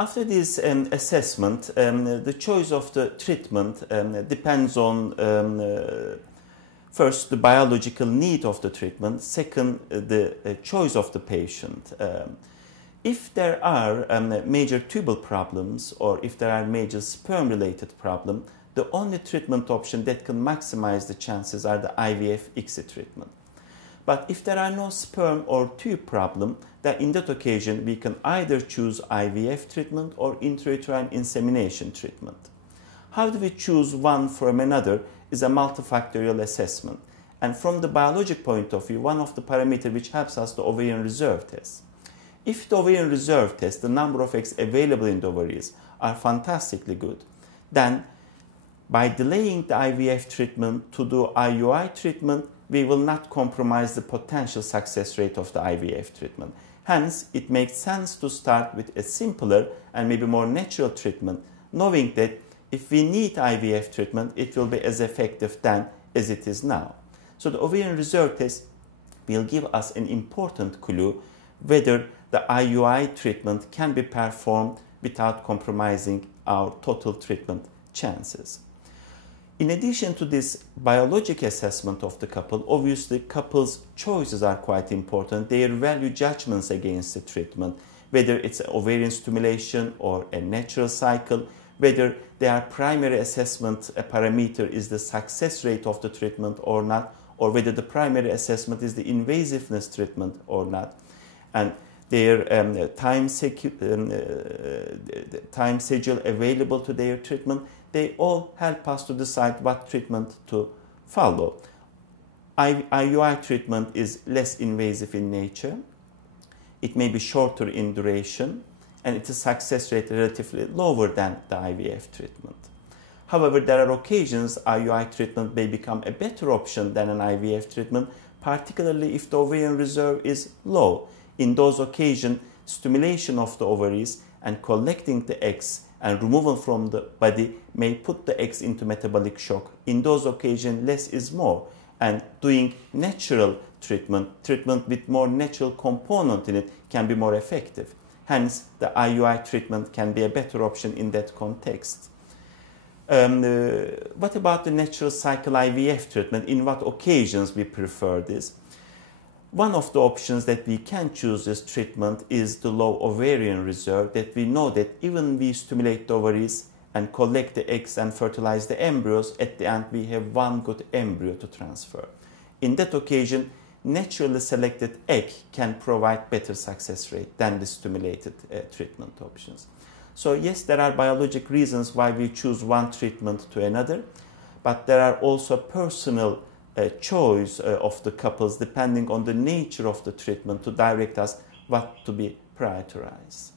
After this assessment, the choice of the treatment depends on first the biological need of the treatment, second the choice of the patient. If there are major tubal problems or if there are major sperm related problems, the only treatment option that can maximize the chances are the IVF ICSI treatment. But if there are no sperm or tube problem, then in that occasion we can either choose IVF treatment or intrauterine insemination treatment. How do we choose one from another is a multifactorial assessment. And from the biologic point of view, one of the parameters which helps us the ovarian reserve test. If the ovarian reserve test, the number of eggs available in the ovaries are fantastically good, then by delaying the IVF treatment to do IUI treatment, we will not compromise the potential success rate of the IVF treatment. Hence, it makes sense to start with a simpler and maybe more natural treatment, knowing that if we need IVF treatment, it will be as effective then as it is now. So the ovarian reserve test will give us an important clue whether the IUI treatment can be performed without compromising our total treatment chances. In addition to this biologic assessment of the couple, obviously couples' choices are quite important. Their value judgments against the treatment, whether it's ovarian stimulation or a natural cycle, whether their primary assessment parameter is the success rate of the treatment or not, or whether the primary assessment is the invasiveness treatment or not, and their time schedule available to their treatment. They all help us to decide what treatment to follow. IUI treatment is less invasive in nature. It may be shorter in duration, and its success rate relatively lower than the IVF treatment. However, there are occasions IUI treatment may become a better option than an IVF treatment, particularly if the ovarian reserve is low. In those occasions, stimulation of the ovaries and collecting the eggs and removal from the body may put the eggs into metabolic shock. In those occasions, less is more, and doing natural treatment with more natural component in it can be more effective. Hence, the IUI treatment can be a better option in that context. What about the natural cycle IVF treatment? In what occasions we prefer this? One of the options that we can choose as treatment is the low ovarian reserve, that we know that even we stimulate the ovaries and collect the eggs and fertilize the embryos, at the end we have one good embryo to transfer. In that occasion, naturally selected egg can provide better success rate than the stimulated treatment options. So yes, there are biologic reasons why we choose one treatment to another, but there are also personal choice of the couples depending on the nature of the treatment to direct us what to be prioritized.